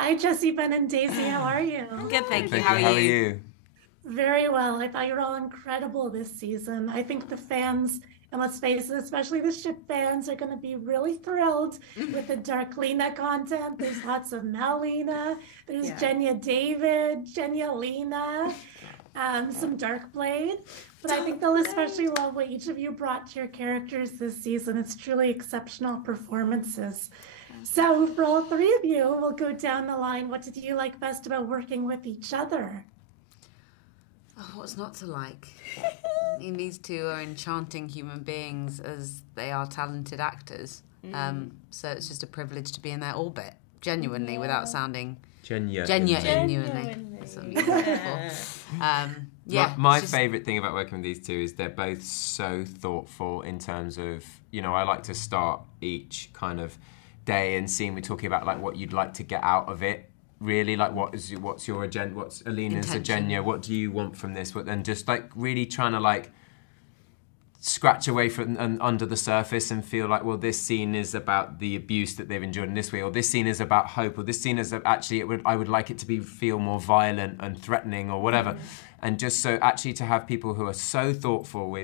Hi, Jessie, Ben, and Daisy. How are I'm you? good, thank you. Thank How you. are How are you? you? Very well. I thought you were all incredible this season. I think the fans, and let's face it, especially the ship fans, are going to be really thrilled with the Darklina content. There's lots of Malina, there's Yeah. Genya David, Genya Lena, some Darkblade. But I think they'll especially love what each of you brought to your characters this season. It's truly exceptional performances. So, for all three of you, we'll go down the line. What did you like best about working with each other? Oh, what's not to like? I mean, these two are enchanting human beings as they are talented actors. So it's just a privilege to be in their orbit, genuinely, without sounding genuinely. That's what I'm looking for. Yeah. My favourite thing about working with these two is they're both so thoughtful in terms of, I like to start each kind of day and scene we're talking about like what you'd like to get out of it. Really, like what's your agenda? What's Alina's agenda? What do you want from this? And just like really trying to like scratch away from and under the surface and feel like, well, this scene is about the abuse that they've endured in this way, or this scene is about hope, or this scene is actually I would like it to be feel more violent and threatening or whatever. And just so actually to have people who are so thoughtful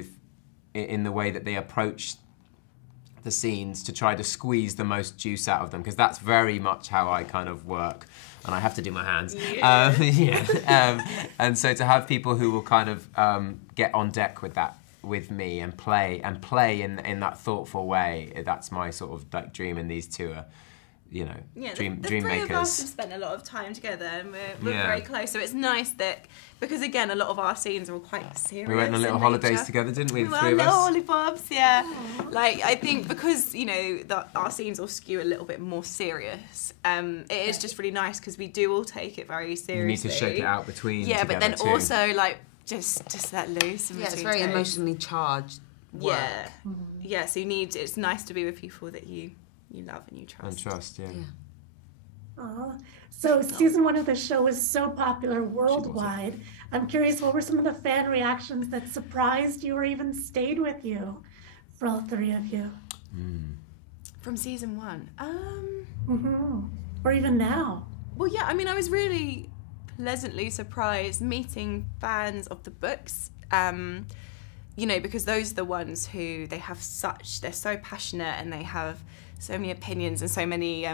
in the way that they approach the scenes to try to squeeze the most juice out of them, because that's very much how I kind of work, and I have to do my hands. And so to have people who will kind of get on deck with that with me and play in that thoughtful way, that's my sort of like dream. And these two are, dream the three makers. of us have spent a lot of time together, and we're very close. So it's nice that, because again, a lot of our scenes are all quite serious. We went on little holidays together, didn't we? The three of little us. lollipops, yeah. Like I think because our scenes all skew a little bit more serious. It is just really nice because we do all take it very seriously. You need to shake it out between. Yeah, but then too. also like just let loose. In It's between very takes. emotionally charged work. Yeah. So it's nice to be with people that you love and you trust. And trust, yeah. Aw. So season one of the show was so popular worldwide. I'm curious, what were some of the fan reactions that surprised you or even stayed with you for all three of you? From season one. Or even now? Well, yeah, I mean, I was really pleasantly surprised meeting fans of the books, because those are the ones who they're so passionate and they have so many opinions and so many,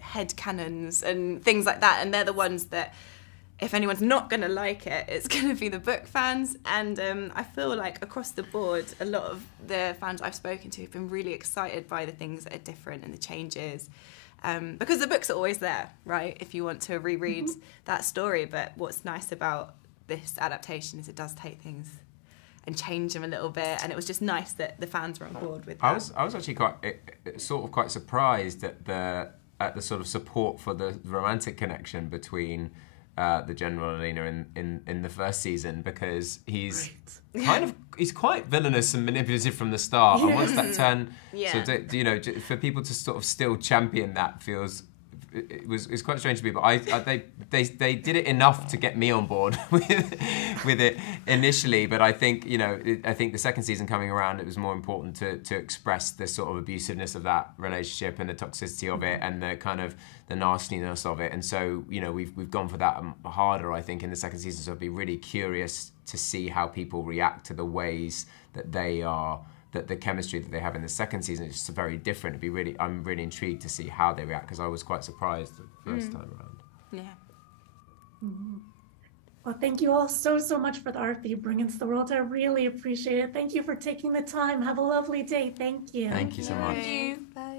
head canons and things like that. And they're the ones that, if anyone's not going to like it, it's going to be the book fans. And I feel like across the board, a lot of the fans I've spoken to have been really excited by the things that are different and the changes. Because the books are always there, right, if you want to reread that story. But what's nice about this adaptation is it does take things and change them a little bit, and it was just nice that the fans were on board with that. I was actually quite surprised at the sort of support for the romantic connection between the General and Alina in the first season, because he's quite villainous and manipulative from the start, and once that turn, for people to sort of still champion that it's quite strange to me, but they did it enough to get me on board with it initially. But I think I think the second season coming around, it was more important to express the sort of abusiveness of that relationship and the toxicity of it and the kind of the nastiness of it. And so we've gone for that harder, I think, in the second season. So I'd be really curious to see how people react to the ways that they are. That the chemistry that they have in the second season is just very different. I'm really intrigued to see how they react, because I was quite surprised the first time around. Yeah. Well, thank you all so much for the art that you bring into the world. I really appreciate it. Thank you for taking the time. Have a lovely day. Thank you. Thank you so much. Thank you. Bye.